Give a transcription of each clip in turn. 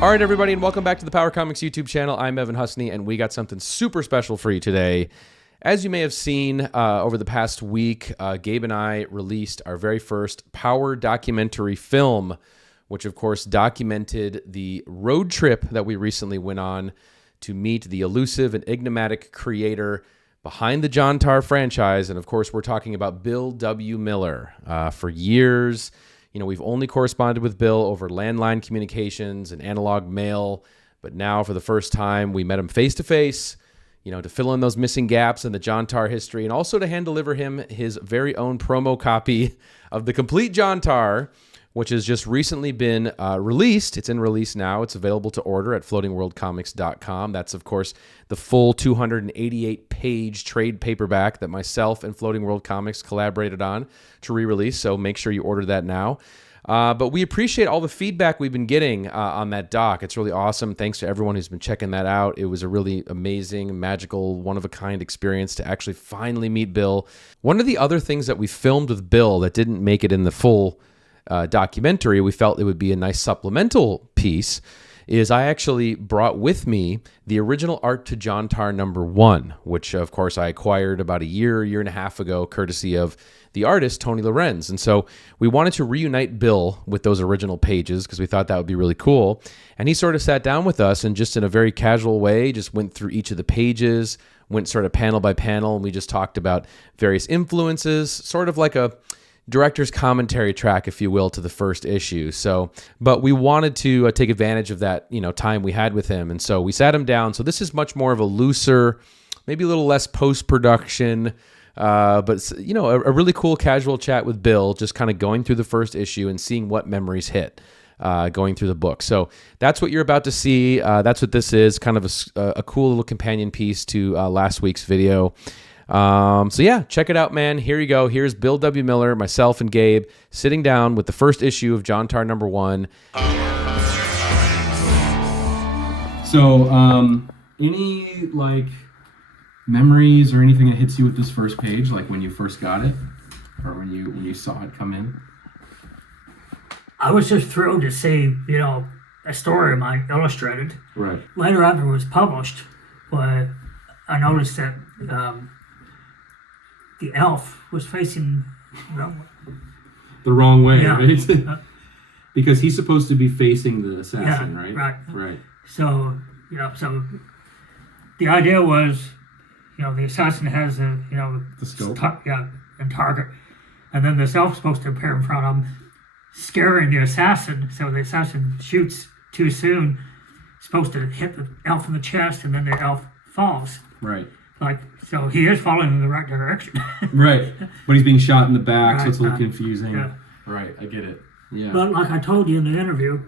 All right, everybody, and welcome back to the Power Comics YouTube channel. I'm Evan Husney, and we got something super special for you today. As you may have seen over the past week, Gabe and I released our very first Power documentary film, which, of course, documented the road trip that we recently went on to meet the elusive and enigmatic creator behind the Jontar franchise. And, of course, we're talking about Bill W. Miller. For years, we've only corresponded with Bill over landline communications and analog mail, but now for the first time, we met him face-to-face, to fill in those missing gaps in the Jontar history and also to hand-deliver him his very own promo copy of the complete Jontar, which has just recently been released. It's in release now. It's available to order at floatingworldcomics.com. That's, of course, the full 288-page trade paperback that myself and Floating World Comics collaborated on to re-release, so make sure you order that now. But we appreciate all the feedback we've been getting on that doc. It's really awesome. Thanks to everyone who's been checking that out. It was a really amazing, magical, one-of-a-kind experience to actually finally meet Bill. One of the other things that we filmed with Bill that didn't make it in the full documentary, we felt it would be a nice supplemental piece, is I actually brought with me the original art to Jontar #1, which of course I acquired about a year and a half ago, courtesy of the artist Tony Lorenz. And so we wanted to reunite Bill with those original pages because we thought that would be really cool. And he sort of sat down with us and just in a very casual way, just went through each of the pages, went sort of panel by panel, and we just talked about various influences, sort of like a director's commentary track, if you will, to the first issue. So, but we wanted to take advantage of that, time we had with him. And so we sat him down. So this is much more of a looser, maybe a little less post-production, but a really cool casual chat with Bill, just kind of going through the first issue and seeing what memories hit going through the book. So that's what you're about to see. That's what this is, kind of a cool little companion piece to last week's video. So yeah, check it out, man. Here you go. Here's Bill W. Miller, myself, and Gabe sitting down with the first issue of Jontar #1. So, any memories or anything that hits you with this first page, like when you first got it, or when you saw it come in? I was just thrilled to see, a story of mine illustrated. Right. Later after it was published, but I noticed that the elf was facing the wrong way, yeah. Right? Because he's supposed to be facing the assassin, yeah, right? Right. So, so the idea was, the assassin has the scope, and target, and then this elf's supposed to appear in front of him, scaring the assassin. So the assassin shoots too soon, supposed to hit the elf in the chest, and then the elf falls. Right. So he is falling in the right direction. Right. But he's being shot in the back, right, so it's a little confusing. Yeah. Right, I get it. Yeah. But like I told you in the interview,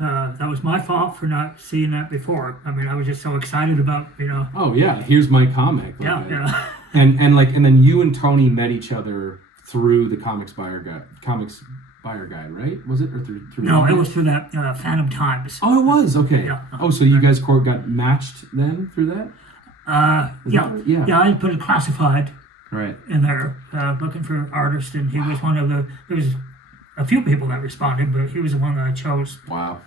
that was my fault for not seeing that before. I mean, I was just so excited about, Oh yeah, here's my comic. Yeah. And then you and Tony met each other through the comics buyer guide, right? Was it, or through? No, it was through that Phantom Times. Oh, it was. Okay. Yeah. Oh, so you guys got matched then through that? Yeah. I put it classified right in there, looking for artists, and he was one of the. There was a few people that responded, but he was the one that I chose. Wow.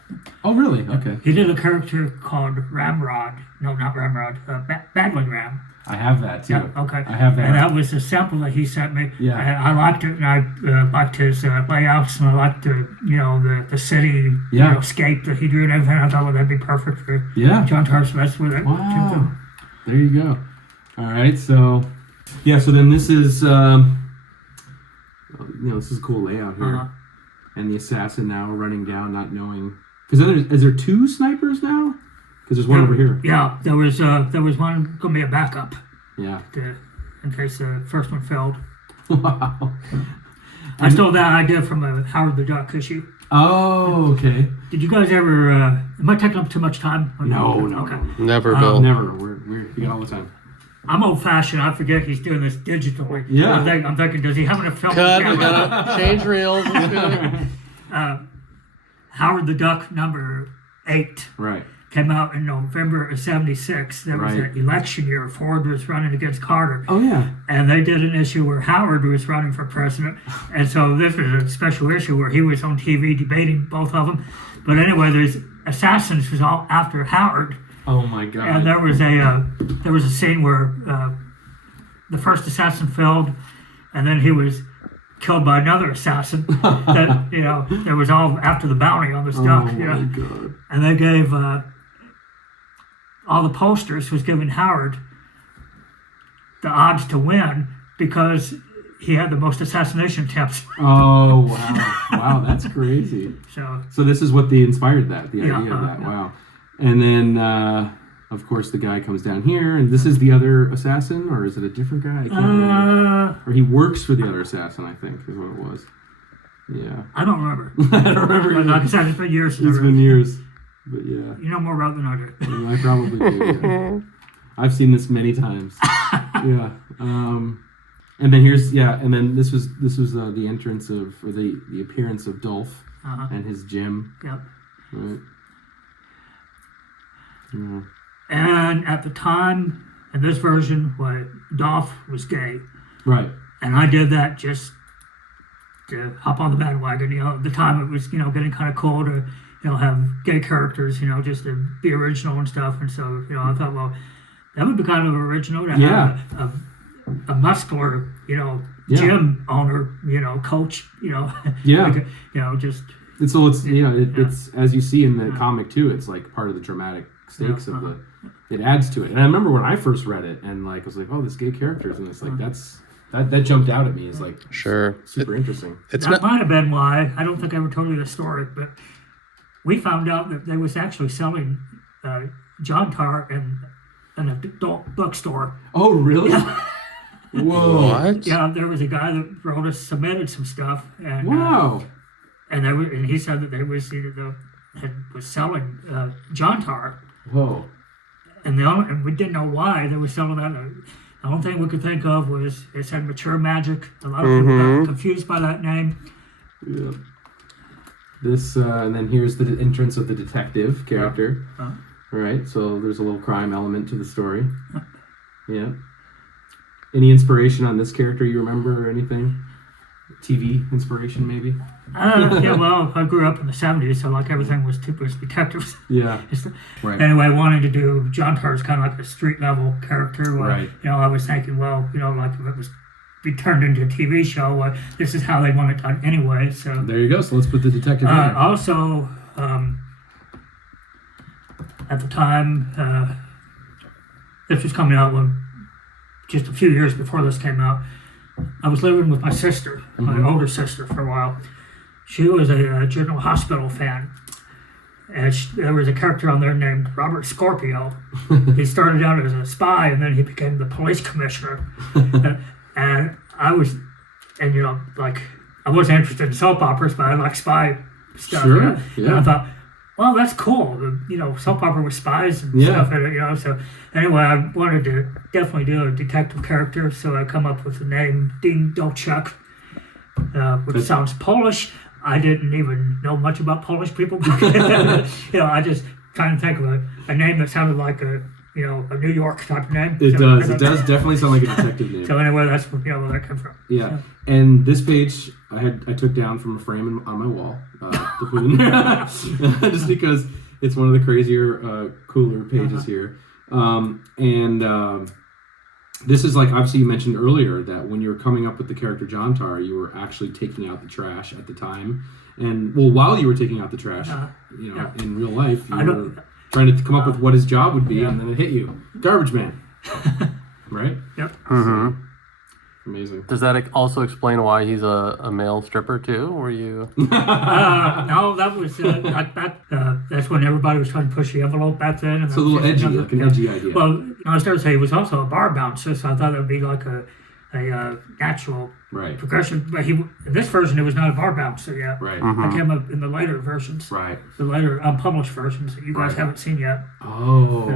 Oh, really? Okay. He did a character called Ramrod. No, not Ramrod. Battling Ram. I have that too. Yeah. Okay. I have that. And that was a sample that he sent me. Yeah. I liked it, and I liked his layouts, and I liked the city scape that he drew and everything. I thought, well, that'd be perfect for Jontar's mess with it. Wow. There you go. All right, so then this is this is a cool layout here, and the assassin now running down, not knowing, because is there two snipers now? Because there's one over here. Yeah, there was one going to be a backup. Yeah. In case the first one failed. Wow. I stole that idea from a Howard the Duck issue. Oh, okay. Did you guys ever? Am I taking up too much time? No. Okay. Never, Bill. Never. We're all the time. I'm old-fashioned. I forget he's doing this digitally. Yeah. I'm thinking, does he have enough film? Cut. We gotta change reels. Howard the Duck #8. Right. Came out in November of '76. There was an election year. Ford was running against Carter. Oh, yeah. And they did an issue where Howard was running for president. And so this was a special issue where he was on TV debating both of them. But anyway, there's assassins was all after Howard. Oh my god. And there was a scene where the first assassin failed, and then he was killed by another assassin. That it was all after the bounty on the stuff. Oh my god. And they gave all the posters was giving Howard the odds to win because he had the most assassination attempts. Oh wow. Wow, that's crazy. So this is what inspired that, the idea of that. Yeah. Wow. And then of course the guy comes down here, and this is the other assassin, or is it a different guy? I can't remember. Or he works for the other assassin, I think, is what it was. Yeah. I don't remember. I don't remember. But like I said, it's been years since It's been years. But yeah. You know more about it than I do. Yeah, I probably do. Yeah. I've seen this many times. Yeah. And then and then this was the entrance of, or the appearance of Dolph and his gym. Yep. Right. Yeah. And at the time, in this version, Dolph was gay. Right. And I did that just to hop on the bandwagon. At the time it was, getting kind of cool to, have gay characters, just to be original and stuff. And so, I thought, well, that would be kind of original to have a muscular, gym owner, coach, Yeah. just. It's as you see in the comic too. It's like part of the dramatic stakes of the. It adds to it. And I remember when I first read it, and I was like, oh, this gay characters, and it's like that jumped out at me as like super interesting. That might have been why. I don't think I ever told you the story, but we found out that they was actually selling Jontar in an adult bookstore. Oh, really? Whoa! What? Yeah, there was a guy that submitted some stuff, and Wow! And he said that they was selling Jontar. Whoa! And we didn't know why they were selling that. The only thing we could think of was it said Mature Magic. A lot of people got confused by that name. Yeah. This and then here's the entrance of the detective character. All right, so there's a little crime element to the story. Yeah. Any inspiration on this character you remember or anything? TV inspiration maybe? Yeah, well, I grew up in the 70s, so like everything was detectives. Yeah. Right. Anyway, I wanted to do Jontar as kind of like a street level character. Right. I was thinking, well, like if it was be turned into a TV show, this is how they want it done anyway. So there you go. So let's put the detective in there. Also, at the time, this was coming out just a few years before this came out. I was living with my sister, my older sister, for a while. She was a General Hospital fan. And there was a character on there named Robert Scorpio. He started out as a spy, and then he became the police commissioner. And I was, I wasn't interested in soap operas, but I like spy stuff. Sure. Yeah. And I thought, well, that's cool. Soap opera with spies and stuff. And, so anyway, I wanted to definitely do a detective character, so I come up with the name Dean Dolchuk, which sounds Polish. I didn't even know much about Polish people. I just trying to think of a name that sounded like a New York type of name. It does. It does definitely sound like a detective name. So anyway, that's where that came from. Yeah. And this page I took down from a frame on my wall to put in there, just because it's one of the crazier, cooler pages here. This is like, obviously you mentioned earlier that when you were coming up with the character Jontar, you were actually taking out the trash at the time. And while you were taking out the trash, in real life, you were trying to come up with what his job would be, and then it hit you. Garbage man. Right? Yep. Mm-hmm. Amazing. Does that also explain why he's a male stripper too? Were you? No, that was that's when everybody was trying to push the envelope back then. It's a little edgy, like an edgy idea. Well, I started to say he was also a bar bouncer, so I thought it would be like a natural progression. But in this version, it was not a bar bouncer yet. Right. It came up in the later versions. Right. The later unpublished versions that you guys haven't seen yet. Oh,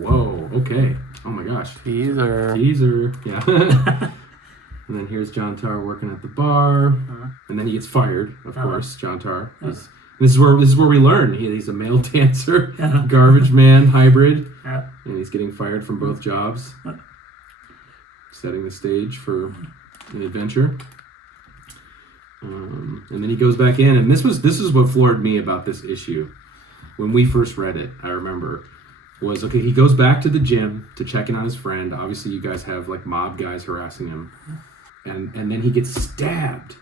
whoa, okay. Oh my gosh. Teaser. Yeah. And then here's Jontar working at the bar, and then he gets fired. Of course, Jontar. This is where we learn he's a male dancer, garbage man hybrid, and he's getting fired from both jobs, setting the stage for an adventure. And then he goes back in, and this is what floored me about this issue. when we first read it, I remember, was, okay, he goes back to the gym to check in on his friend. Obviously, you guys have, like, mob guys harassing him. And then he gets stabbed.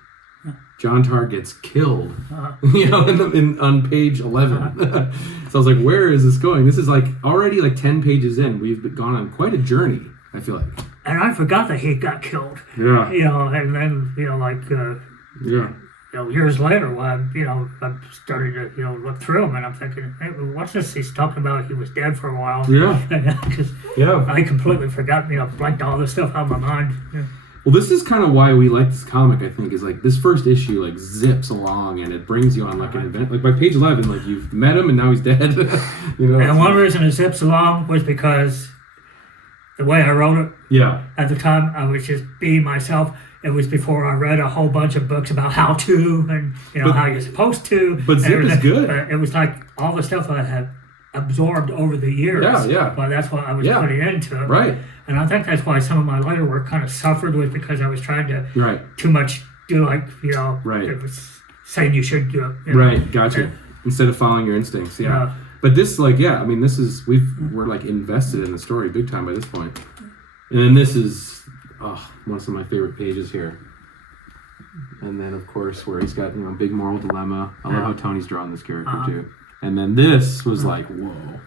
Jontar gets killed, on page 11. So I was like, where is this going? This is, like, already, like, 10 pages in. We've gone on quite a journey, I feel like. And I forgot that he got killed. Yeah. And then, years later, when I started to, look through him, and I'm thinking, hey, what's this? He's talking about he was dead for a while. Yeah. Because Yeah. I completely forgot, blanked all this stuff out of my mind. Yeah. Well, this is kind of why we like this comic, I think, is, like, this first issue, like, zips along, and it brings you on, like, an event. Like, by page 11, like, you've met him, and now he's dead. And one reason it zips along was because the way I wrote it, Yeah. at the time, I was just being myself. It was before I read a whole bunch of books about how to and, how you're supposed to. But Zip is good. It was like all the stuff I had absorbed over the years. Yeah. But that's what I was putting into it. Right. And I think that's why some of my later work kind of suffered, was because I was trying to too much do, like, Right. it was saying you should do it. Right, gotcha. Instead of following your instincts, yeah. But this, like, this is, we're, like, invested in the story big time by this point. And then this is, one of my favorite pages here. And then, of course, where he's got, big moral dilemma. I love how Tony's drawn this character, too. And then this was like, whoa.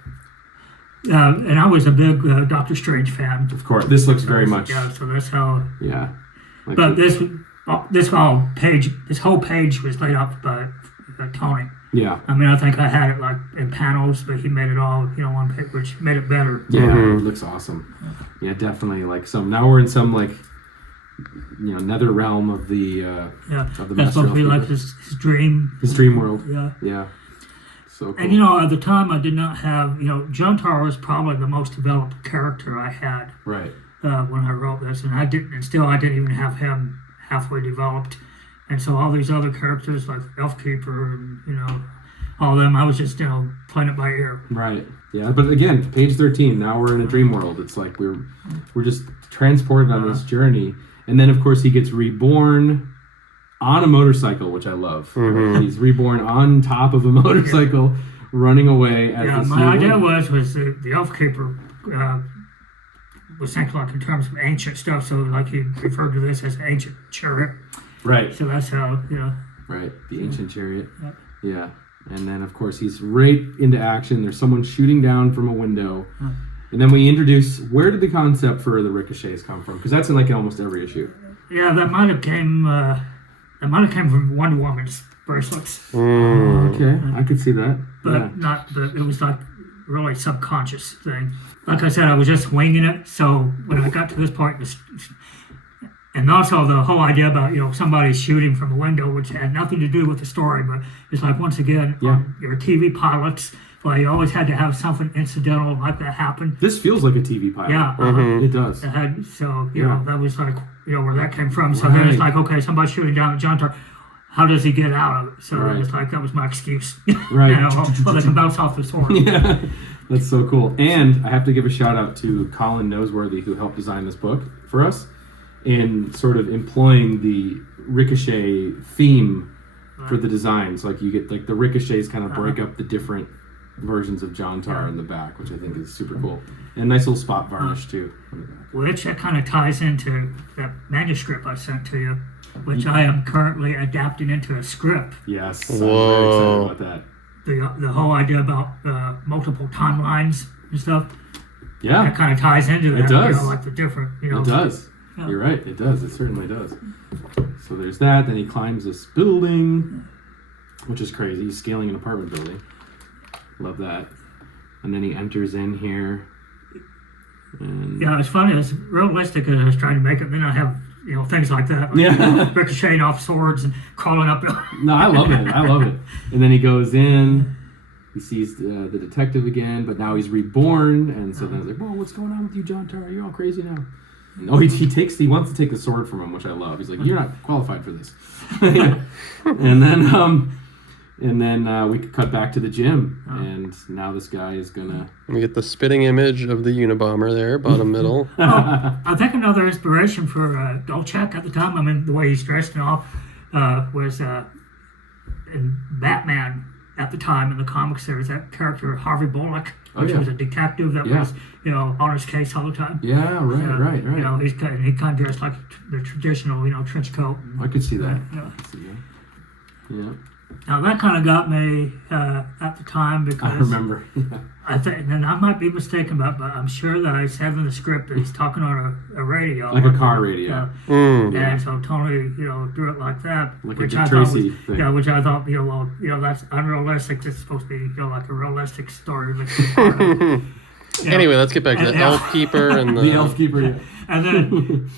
And I was a big Doctor Strange fan. Of course, this looks very much. Yeah, so that's how. Yeah. Like but this whole page was laid out by Tony. Yeah. I mean, I think I had it, like, in panels, but he made it all, one page, which made it better. Yeah, it looks awesome. Yeah, definitely. Like, now we're in some, like, nether realm of the of the that's supposed to be like his dream. His dream world. Yeah. Yeah. So cool. And at the time I did not have, Jontar was probably the most developed character I had. Right. When I wrote this, and I didn't even have him halfway developed. And so all these other characters, like Elf Keeper and, all of them, I was just, playing it by ear. Right. Yeah, but again, page 13, now we're in a dream world. It's like we're just transported on this journey. And then, of course, he gets reborn on a motorcycle, which I love. Mm-hmm. He's reborn on top of a motorcycle, running away. My idea was the Elf Keeper was thinking, like, in terms of ancient stuff. So, like, he referred to this as ancient chariot. Right. So that's how, Right, the ancient chariot. Yeah. And then, of course, he's right into action. There's someone shooting down from a window. And then we introduce, where did the concept for the ricochets come from? Because that's in, like, almost every issue. Yeah, that might have came from Wonder Woman's bracelets. Okay, I could see that. But it was, like, really subconscious thing. Like I said, I was just winging it. So when I got to this point, and also the whole idea about, somebody shooting from a window, which had nothing to do with the story, but it's like, once again, your TV pilots, well, you always had to have something incidental like that happen. This feels like a TV pilot. Yeah. It does. So, that was like, where that came from. So then it's like, okay, somebody's shooting down at Jontar. How does he get out of it? So it was like, that was my excuse. Right. Well, they can bounce off the sword. Yeah. That's so cool. And I have to give a shout out to Colin Noseworthy, who helped design this book for us, in sort of employing the ricochet theme for the designs. Like, you get, like, the ricochets kind of break up the different versions of Jontar in the back, which I think is super cool. And nice little spot varnish too. Which that kind of ties into that manuscript I sent to you, which I am currently adapting into a script. Yes, I'm very excited about that. The whole idea about multiple timelines and stuff. Yeah, that kind of ties into that. It does. Like the different. It does. Yeah. You're right. It does. It certainly does. So there's that. Then he climbs this building, which is crazy. He's scaling an apartment building. Love that. And then he enters in here. And it's funny. It's realistic as I was trying to make it. Then I have things like that. Like ricocheting off swords and crawling up. No, I love it. I love it. And then he goes in. He sees the detective again, but now he's reborn. And so then he's like, "Whoa, what's going on with you, Jontar? Are you all crazy now?" No, he wants to take the sword from him, which I love. He's like, "You're not qualified for this." And then we could cut back to the gym, and now this guy is gonna. We get the spitting image of the Unabomber there, bottom middle. I think another inspiration for Dolchak at the time, I mean, the way he's dressed and all, was in Batman. at the time in the comics, there was that character Harvey Bullock, which yeah. was a detective that Yeah. was, on his case all the time. Yeah, right. He kind of dressed like the traditional, trench coat. I could see that. Yeah. I could see that. Yeah, Now that kind of got me at the time because I remember. Yeah. I think, and I might be mistaken about, but I'm sure that I said in the script that he's talking on a radio, Like a car radio. And so Tony, drew it like that, Like which a I Dick thought Tracy was, thing. which I thought, that's unrealistic. This is supposed to be, like a realistic story. Like, Anyway, let's get back to the elf keeper and The elf keeper. Yeah. and then,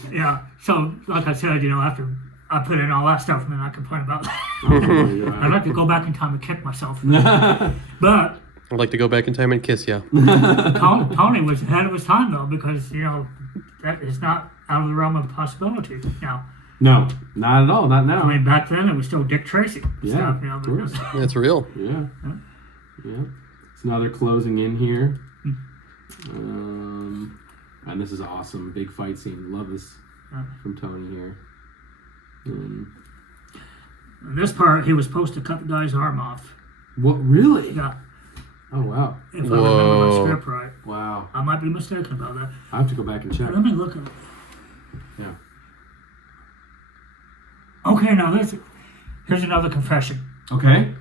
so like I said, after I put in all that stuff, and then I complain about that. I'd like to go back in time and kick myself. But I'd like to go back in time and kiss you. Tony was ahead of his time, though, because, that is not out of the realm of possibility now. No, not at all. Not now. I mean, back then it was still Dick Tracy. Yeah, stuff, of course. That's real. Yeah. So now they're closing in here. And this is awesome. Big fight scene. Love this from Tony here. In this part, he was supposed to cut the guy's arm off. What? Really? Yeah. Oh, wow. If I remember my script right. Wow. I might be mistaken about that. I have to go back and check. Let me look at it. Yeah. Okay, now here's another confession. Okay.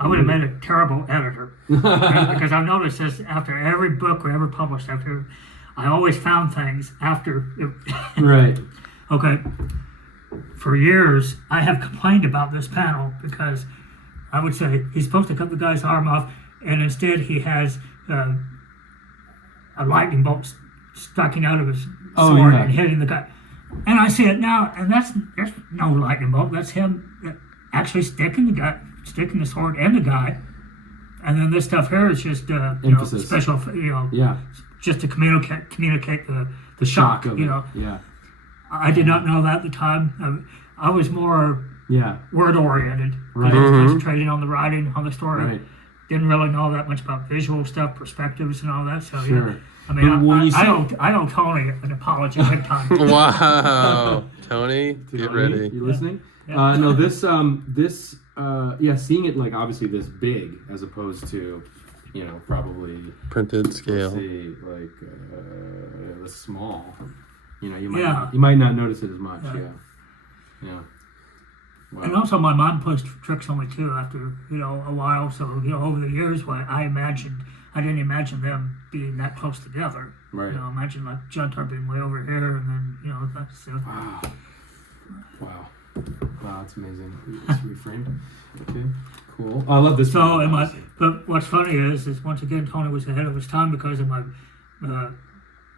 I would have made a terrible editor. Because I've noticed this after every book we ever published, I always found things after. Right. Okay. For years, I have complained about this panel because I would say he's supposed to cut the guy's arm off, and instead he has a lightning bolt striking out of his sword and hitting the guy. And I see it now, and there's no lightning bolt. That's him actually sticking the sword in the guy. And then this stuff here is just special, just to communicate the shock. of it. Yeah. I did not know that at the time. I was more word oriented. Right. I was concentrating on the writing, on the story. Right. Didn't really know that much about visual stuff, perspectives, and all that. So Sure. I mean, I owe Tony an apology big time. Wow. Tony, get ready. You listening? Yeah. No, seeing it like obviously this big as opposed to, probably Printed scale. let's see, like this small. You might not notice it as much. Yeah. Wow. And also, my mom plays tricks on me too. After a while, so over the years, I didn't imagine them being that close together. Right. Imagine like Jontar being way over here, and then that's. Wow, that's amazing. It's reframed. Okay, cool. I love this. So, but what's funny is once again Tony was ahead of his time because of my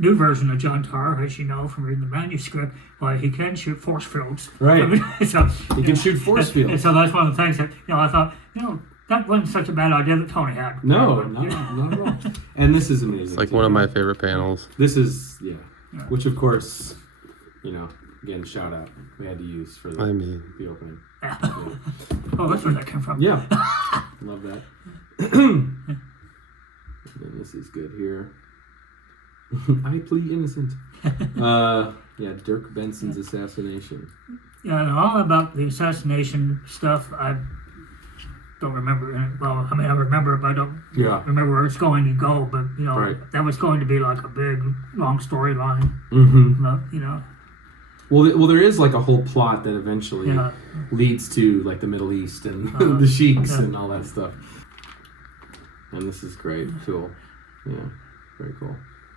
new version of Jontar, as you know from reading the manuscript. He can shoot force fields. Right. So he can shoot force fields. And so that's one of the things that I thought that wasn't such a bad idea that Tony had. No, not at all. And this is amazing. It's like one of my favorite panels. This is which of course, again, shout out we had to use for the opening. Yeah. Oh, that's where that came from. Yeah, love that. And then this is good here. I plead innocent. Dirk Benson's assassination. Yeah, and all about the assassination stuff, I don't remember. Well, I mean, I remember it, but I don't remember where it's going to go. But that was going to be like a big, long storyline. Mm-hmm. Well, there is like a whole plot that eventually leads to like the Middle East and the sheiks and all that stuff. And this is great, cool. Yeah, very cool.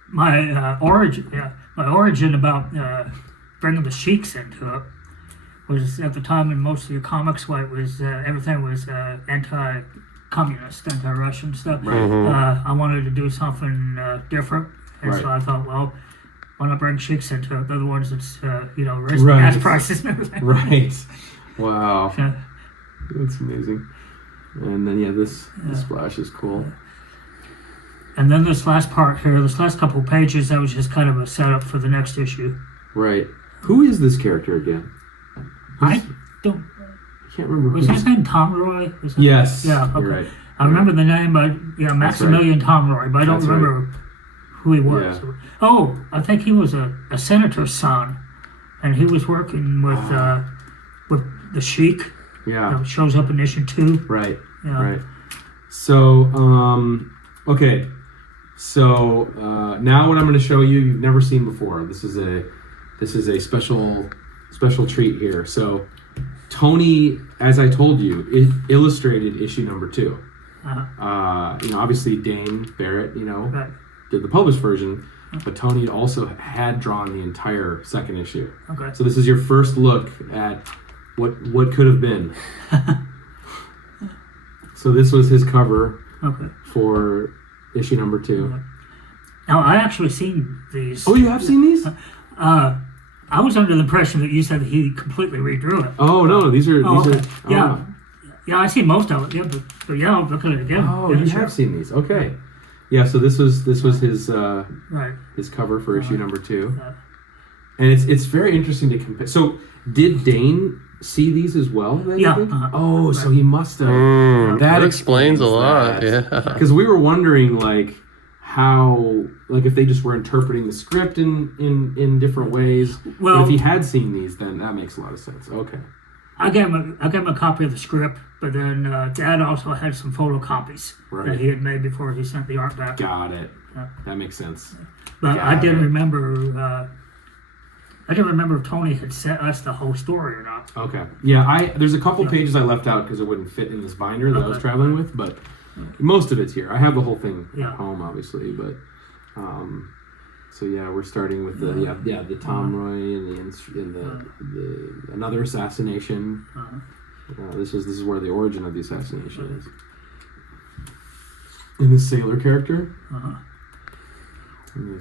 My origin about bringing the sheiks into it was at the time in most of the comics where it was everything was anti-communist, anti-Russian stuff. Right. I wanted to do something different, and so I thought, well, why not bring sheiks into it? They're the ones that's raising gas prices and everything. Right. Wow. That's amazing. And then this splash is cool. And then this last part here, this last couple of pages, that was just kind of a setup for the next issue. Right. Who is this character again? I can't remember. Was his name Tom Roy? Yes. Yeah. Okay. You're right. I remember the name, but Maximilian Tom Roy, but I don't remember who he was. Yeah. Oh, I think he was a senator's son, and he was working with the Sheik. Yeah. Shows up in issue 2. Right. Yeah. Right. So, okay. So now what I'm going to show you, you've never seen before. This is a special treat here. So Tony, as I told you, illustrated issue number 2. Obviously Dane Barrett, Right. did the published version, but Tony also had drawn the entire second issue. Okay. So this is your first look at what could have been. So this was his cover for issue number 2. Now, I actually seen these. Oh, you have seen these? I was under the impression that you said that he completely redrew it. Oh no, these are Yeah. Yeah, I seen most of it. Yeah, but yeah, I'll look at it again. Oh, yeah, you have seen these. Okay. Yeah, so this was his right. his cover for issue number 2. And it's very interesting to compare. So did Dane see these as well? Then, Yeah. you think? Oh, so he must have. That explains a lot. that. Yeah. Because we were wondering how if they just were interpreting the script in different ways. Well, but if he had seen these, then that makes a lot of sense. Okay. I gave him a copy of the script, but then Dad also had some photocopies that he had made before he sent the art back. Got it. That makes sense. But I didn't remember. I didn't remember if Tony had sent us the whole story or not. Okay. Yeah, there's a couple pages I left out because it wouldn't fit in this binder that I was traveling with, but most of it's here. I have the whole thing at home, obviously, but so yeah, we're starting with the Tom Roy and the another assassination. This is where the origin of the assassination is. And the sailor character.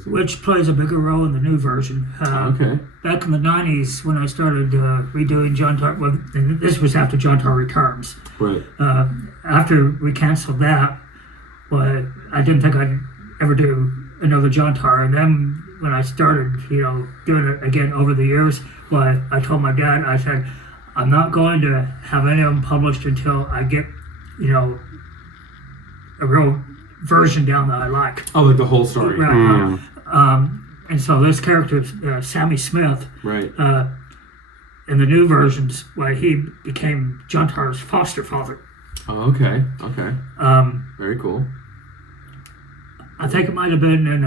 Which plays a bigger role in the new version. Okay. Back in the 90s, when I started redoing Jontar, and this was after Jontar Returns. Right. After we canceled that, I didn't think I'd ever do another Jontar. And then when I started, doing it again over the years, I told my dad, I said, I'm not going to have any of them published until I get, a real version down that I like. Oh, like the whole story. Right. And so this character, Sammy Smith, right. In the new versions, he became Jontar's foster father. Oh, okay. Okay. Very cool. I think it might have been in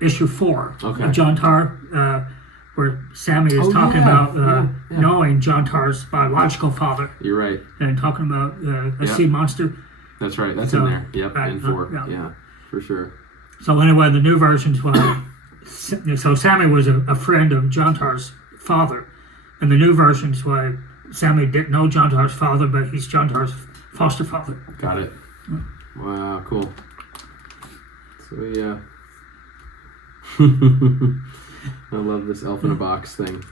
issue 4 of Jontar, where Sammy is talking about knowing Jontar's biological father. You're right. And talking about a sea monster. That's right. That's in there. Yep, in 4. Yeah, for sure. So anyway, the new versions, so Sammy was a friend of Jontar's father. And the new versions, Sammy didn't know Jontar's father, but he's Jontar's foster father. Got it. Wow, cool. So yeah. I love this elf in a box thing.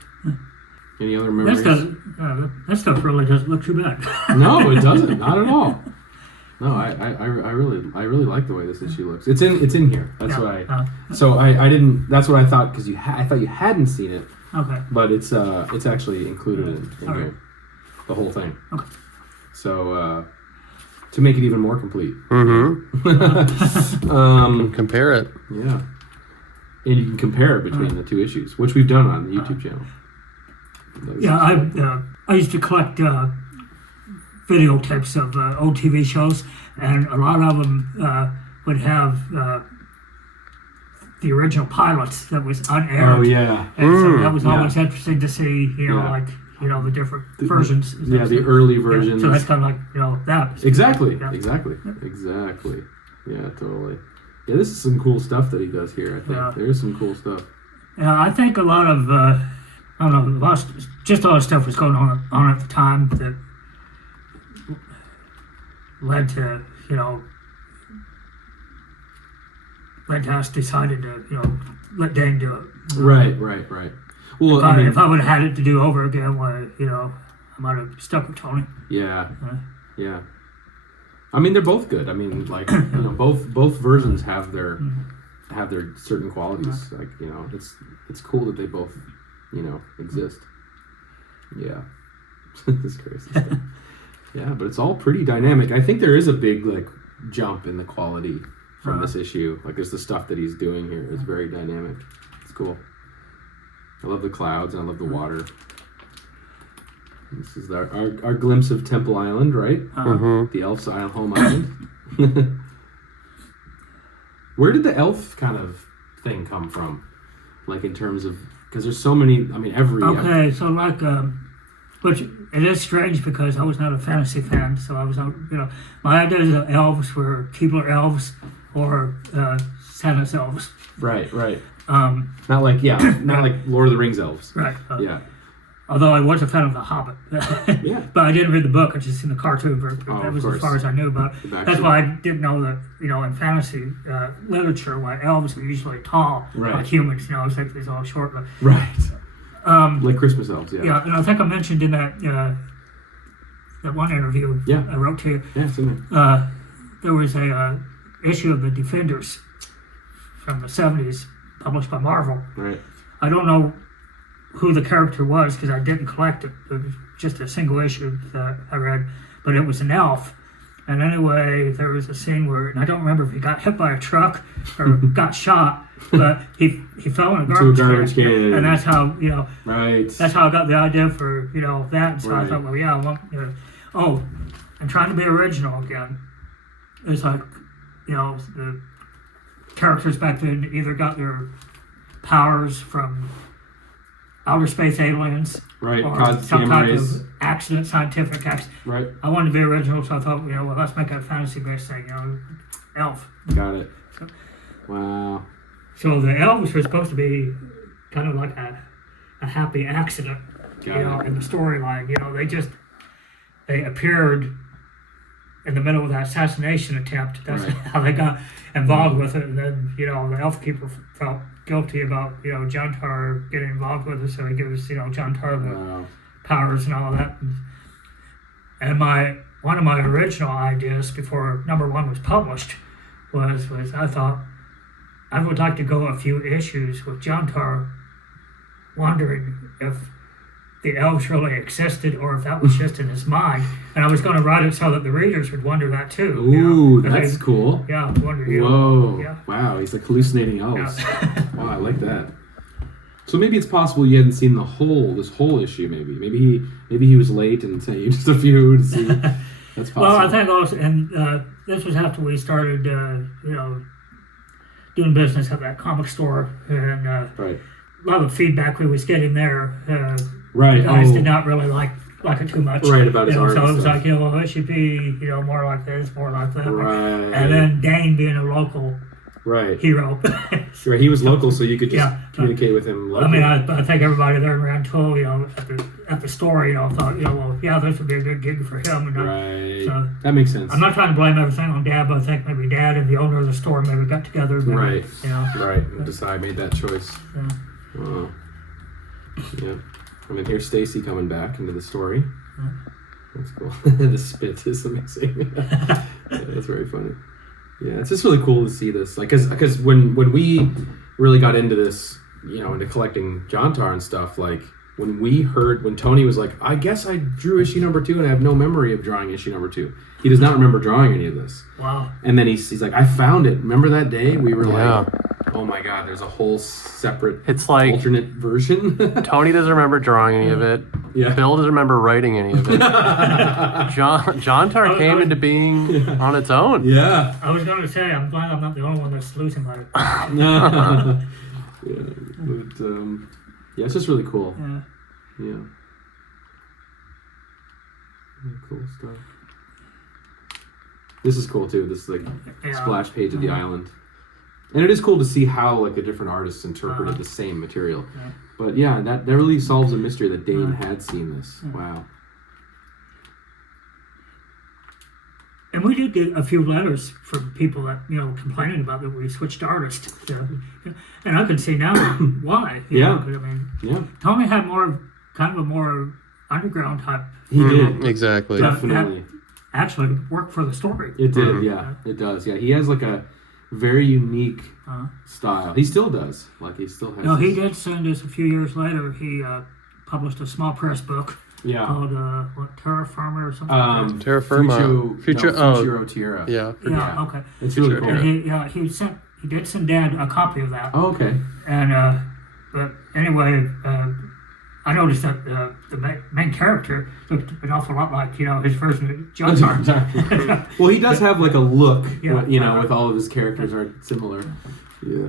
Any other memories? That stuff really doesn't look too bad. No, it doesn't. Not at all. No, I really like the way this issue looks. It's in here. That's why. So I didn't. That's what I thought because I thought you hadn't seen it. Okay. But it's actually included in here, the whole thing. Okay. So to make it even more complete. Compare it. Yeah. And you can compare it between the 2 issues, which we've done on the YouTube channel. Yeah, I used to collect videotapes of old TV shows, and a lot of them would have the original pilots that was unaired. Oh yeah, and so that was always interesting to see. The different versions. Yeah, the early versions. So that's kind of like that. Exactly. Yeah, totally. Yeah, this is some cool stuff that he does here. I think there is some cool stuff. Yeah, I think a lot of I don't know, a lot of stuff was going on at the time that led to us decided to let Dane do it. Right. Well, if I would have had it to do over again, I might have stuck with Tony. Yeah. Yeah. I mean, they're both good. I mean, both versions have their certain qualities. It's cool that they both exist. Yeah. This crazy stuff. Yeah, but it's all pretty dynamic. I think there is a big jump in the quality from this issue. There's the stuff that he's doing here is very dynamic. It's cool. I love the clouds and I love the water. This is our glimpse of Temple Island, right? The elf's home island. Where did the elf kind of thing come from? Like in terms of, because there's so many. I mean, Okay, so like, which it is strange because I was not a fantasy fan, so I was not, my ideas of elves were Keebler elves or Santa's elves. Right. Not like Lord of the Rings elves. Right. Yeah. Although I was a fan of The Hobbit. Yeah. But I didn't read the book, I just seen the cartoon, but that was of as far course. as I knew about it. That's why I didn't know that, in fantasy literature, why elves are usually tall, Right. like humans, it's like these all short. But, Right. Like Christmas elves, yeah. yeah, and I think I mentioned in that one interview I wrote to you, Yeah, it's in there. there was a issue of the Defenders from the 70s, published by Marvel. Right. I don't know who the character was because I didn't collect it. It was just a single issue that I read, but it was an elf. And anyway, there was a scene where, and I don't remember if he got hit by a truck or got shot, but he fell in a garbage can. and that's how Right. that's how I got the idea for that. And so I Right. thought, well, yeah, I want, I'm trying to be original again. It's like the characters back then either got their powers from outer space aliens, Right. or Cosmic some gamma type rays. of accident, scientific accident. Right. I wanted to be original, so I thought, well, let's make a fantasy-based thing, elf. Got it. Wow. So the elves were supposed to be kind of like a happy accident, Got it. in the storyline. They appeared in the middle of that assassination attempt. That's Right. how they got involved with it. And then, the elf keeper felt guilty about, Jontar getting involved with it. So he gives, Jontar the Wow. powers and all of that. And one of my original ideas before number one was published was I thought I would like to go a few issues with Jontar wondering if the elves really existed or if that was just in his mind. And I was going to write it so that the readers would wonder that too. Ooh, If that's they- cool. Yeah, wonder. Whoa. Yeah. Wow, he's like hallucinating elves. Yeah. Wow, I like that. So maybe it's possible you hadn't seen this whole issue. Maybe he was late and sent you just a few to see. That's possible. Well, I think also, and this was after we started, doing business at that comic store, and Right. a lot of feedback we was getting there. Right. The guys Oh. did not really like it too much. Right, about his art So and it was stuff. like, it should be, more like this, more like that. Right. And then Dane being a local Right. hero. Sure. He was local, so you could just Yeah. communicate with him. I Locally. mean, I think everybody there around told, at the store, thought, well, yeah, this would be a good gig for him. And Right. so That makes sense. I'm not trying to blame everything on Dad, but I think maybe Dad and the owner of the store maybe got together. Maybe, Right. Right. And made that choice. Yeah. Wow. Yeah. I mean, here's Stacy coming back into the story. Yeah. That's cool. The spit is amazing. Yeah, that's very funny. Yeah, it's just really cool to see this. Like, because when we really got into this, into collecting Jontar and stuff, like when Tony was like, I guess I drew issue number 2 and I have no memory of drawing issue number 2. He does not remember drawing any of this. Wow. And then he's like, I found it. Remember that day? We were Yeah. like, oh my God, there's a whole separate It's like alternate version. Tony doesn't remember drawing any of it. Yeah. Bill doesn't remember writing any of it. Jontar came into being on its own. Yeah. I was going to say, I'm glad I'm not the only one that's losing my. Yeah. But, yeah, it's just really cool. Yeah. Yeah. Yeah, cool stuff. This is cool too. This is like Yeah. splash page of the island. And it is cool to see how like the different artists interpreted the same material. Yeah. But yeah, that really solves a mystery that Dane had seen this. Wow. And we did get a few letters from people that, complaining about that we switched artists. And I can see now why. Yeah. 'Cause, I mean, Yeah. Tony had kind of a more underground type. He did. Exactly. Definitely. Actually worked for the story. It did, Mhm. yeah. It does. Yeah. He has like a very unique style. He still does. Like he still has No, he this- did send us a few years later. He published a small press book Yeah. called Terra Firma or something. like that. Terra Firma. Futuro Tierra. Yeah. Yeah, okay. It's really Futuro cool. Tierra. And he did send Dad a copy of that. Oh, okay. And but anyway, I noticed that the main character looked an awful lot like, his version of Jontar. Well, he does have like a look, Yeah. with all of his characters are similar. Yeah.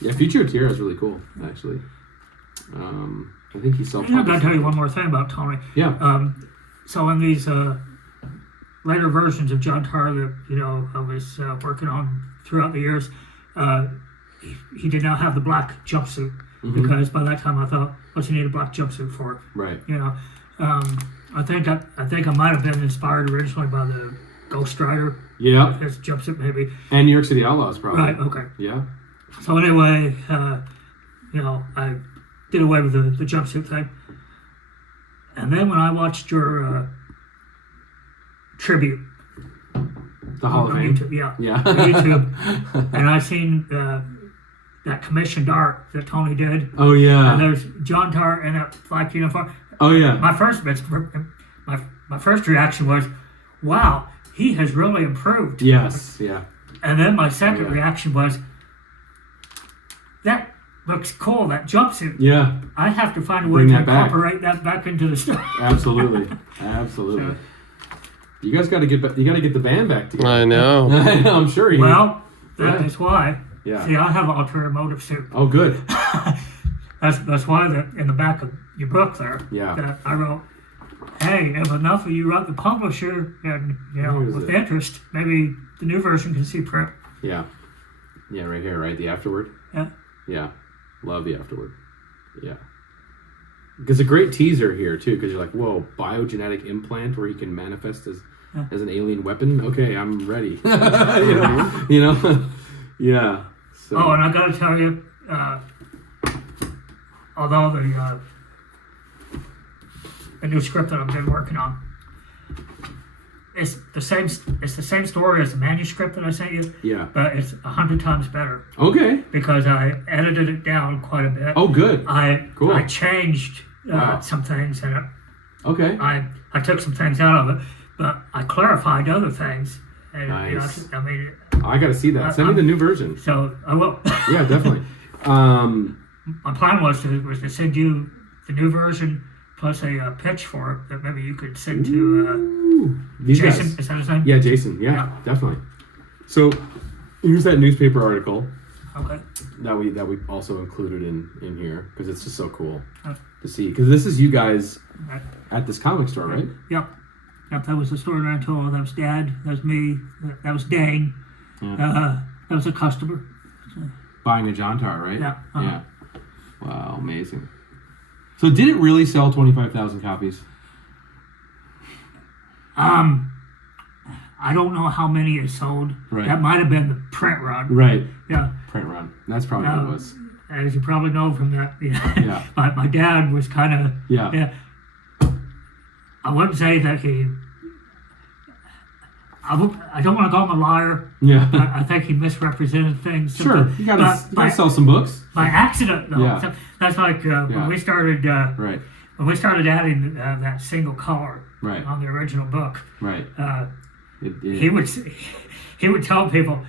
Yeah, Future of Tierra is really cool, actually. I think he's I'm going to self-published. tell you one more thing about Tony. Yeah. So in these later versions of Jontar that, I was working on throughout the years, he did not have the black jumpsuit. Because by that time I thought, what's he need a black jumpsuit for? Right. I think I might have been inspired originally by the Ghost Rider. Yeah. His jumpsuit maybe. And New York City Outlaws, probably. Right. Okay. Yeah. So anyway, I did away with the jumpsuit thing, and then when I watched your tribute The Hall of on Fame. YouTube, Yeah. on YouTube, and I seen that commissioned art that Tony did. Oh, And yeah. there's Jontar in that black uniform. Oh, yeah. My first reaction was, "Wow, he has really improved." Yes. Yeah. And then my second Yeah. reaction was, "That looks cool. That jumpsuit. Yeah. I have to find a way Bring to that back. incorporate that back into the story." Absolutely. Absolutely. You guys got to get the band back together. I know. I'm sure you. Well, that Yeah. is why. Yeah. See, I have an ulterior motive suit. Oh, good. That's why that in the back of your book there, Yeah. that I wrote, "Hey, if enough of you write the publisher, and Where is with it? interest, maybe the new version can see print." Yeah. Yeah, right here, right? The afterword. Yeah. Yeah. Love the afterword. Yeah. Because a great teaser here, too, because you're like, whoa, biogenetic implant where he can manifest as an alien weapon? Okay, I'm ready. you know? Yeah. So. Oh, and I got to tell you, although the new script that I've been working on, it's the same story as the manuscript that I sent you, Yeah. but it's 100 times better Okay. because I edited it down quite a bit. Oh, good. Cool. I changed Wow. some things, and Okay. I took some things out of it, but I clarified other things. And, Nice. I mean, I got to see that. Send me the new version. so I will. Yeah, definitely. My plan was to send you the new version plus a pitch for it that maybe you could send to These Jason. guys. Is that his name? Yeah, Jason. Yeah, definitely. So here's that newspaper article Okay. that we also included in here because it's just so cool Oh. to see. Because this is you guys Right. at this comic store, right? Yep. That was the story that I told. That was Dad. That was me. That was Dane. Yeah. That was a customer. Buying a Jontar, right? Yeah, uh-huh. Yeah. Wow, amazing. So did it really sell 25,000 copies? I don't know how many it sold. Right. That might have been the print run. Right. Yeah. Print run. That's probably what it was. As you probably know from that, Yeah. my dad was kind of Yeah. I wouldn't say that he. I don't want to call him a liar. Yeah. But I think he misrepresented things. Sure. You gotta sell some books. By accident, though. Yeah. So that's like Yeah. when we started. Right. When we started adding that single color Right. on the original book, Right. he would tell people,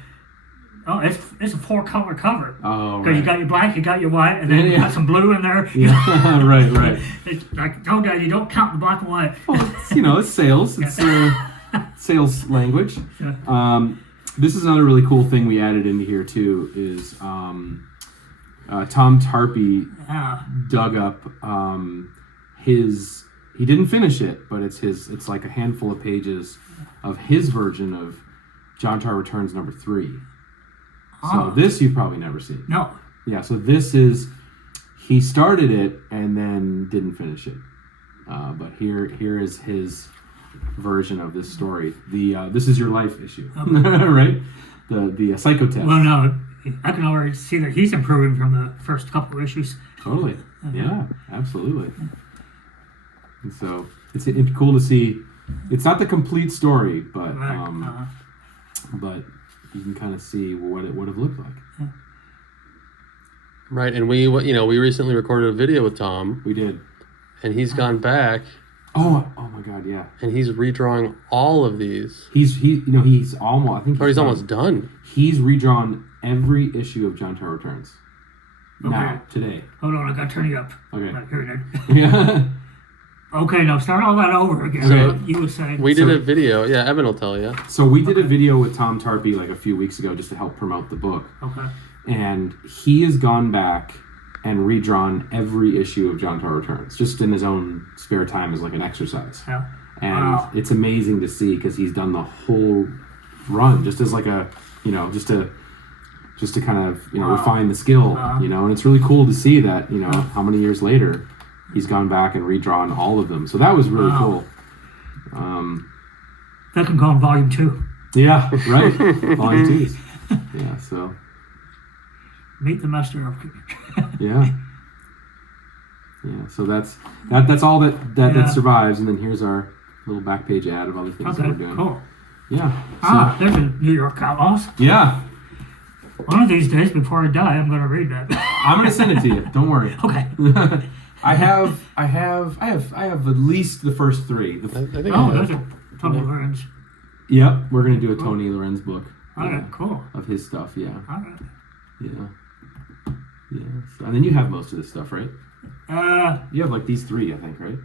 "Oh, it's a 4-color cover Oh, because you right. got your black, you got your white, and then you Yeah. got some blue in there." Yeah. Right. It's like, no, Dad, you don't count the black and white. Well, it's sales. It's sales language. Yeah. This is another really cool thing we added into here too. Is Tom Tarpey dug up his. He didn't finish it, but it's like a handful of pages of his version of Jontar Returns #3. So this you've probably never seen. No. Yeah, so this is, he started it and then didn't finish it. But here is his version of this story. The This Is Your Life issue, right? The psycho test. Well, no, I can already see that he's improving from the first couple of issues. Totally. Yeah, absolutely. And so it's cool to see. It's not the complete story, but Right. but you can kind of see what it would have looked like. Right, and we recently recorded a video with Tom, We did. and he's gone back Oh my God, yeah. and he's redrawing all of these. He's almost. I think Or he's almost done. He's redrawn every issue of Jontar Returns. now, today. Hold on, I got to turn you up. Okay. Here it is. Yeah. Okay, now start all that over again. So, you were saying. We did a video. Yeah, Evan will tell you. So we did a video with Tom Tarpey like a few weeks ago just to help promote the book. Okay. And he has gone back and redrawn every issue of Jontar Returns, just in his own spare time as like an exercise. Yeah. And Wow. it's amazing to see because he's done the whole run just as like a, just to kind of, refine the skill, and it's really cool to see that, how many years later he's gone back and redrawn all of them. So that was really cool. That can go in volume 2. Yeah, right. Volume 2s. Yeah, so. Meet the master of. Yeah. Yeah, so that's all that survives, and then here's our little back page ad of other things that we're doing. Cool. Yeah. So, There's a New York Outlaws. yeah. One of these days, before I die, I'm going to read that. I'm gonna send it to you. Don't worry. Okay. I have at least the first 3. I think There's a Tony Lorenz. Yep, we're gonna do a Tony Lorenz book. All right, cool. Of his stuff, yeah. All right. Yeah. Yeah. So, and then you have most of this stuff, right? You have like these 3, I think, right?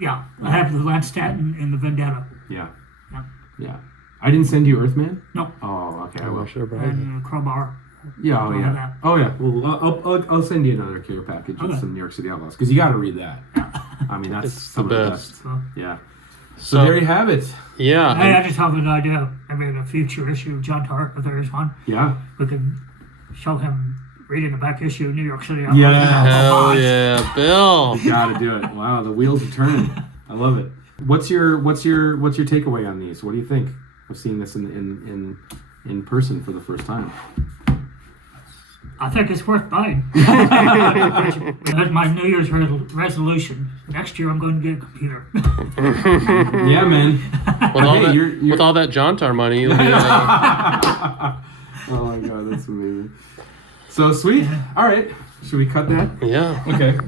Yeah. I have the Landstatten and the Vendetta. Yeah. Yeah. Yeah. I didn't send you Earthman? Nope. Oh, okay. I I will. should have brought it. And Crowbar. Yeah, oh Don't have yeah. that. Oh yeah. Well, I'll send you another care package with Okay. some New York City Outlaws because you got to read that. I mean, that's It's some the of the best. best. So, Yeah. So there you have it. Yeah. hey, I just have an idea. Maybe in a future issue of Jontar, if there is one, Yeah. we can show him reading the back issue of New York City Outlaws. Yeah. Hell yeah, Bill. You got to do it. Wow, the wheels are turning. I love it. What's your takeaway on these? What do you think of seeing this in person for the first time? I think it's worth buying. That's my New Year's resolution. Next year, I'm going to get a computer. Yeah, man. With all, Hey, that, you're- with all that Jontar money, you'll be, Oh my god, that's amazing. So sweet. All right. Should we cut that? yeah. Okay.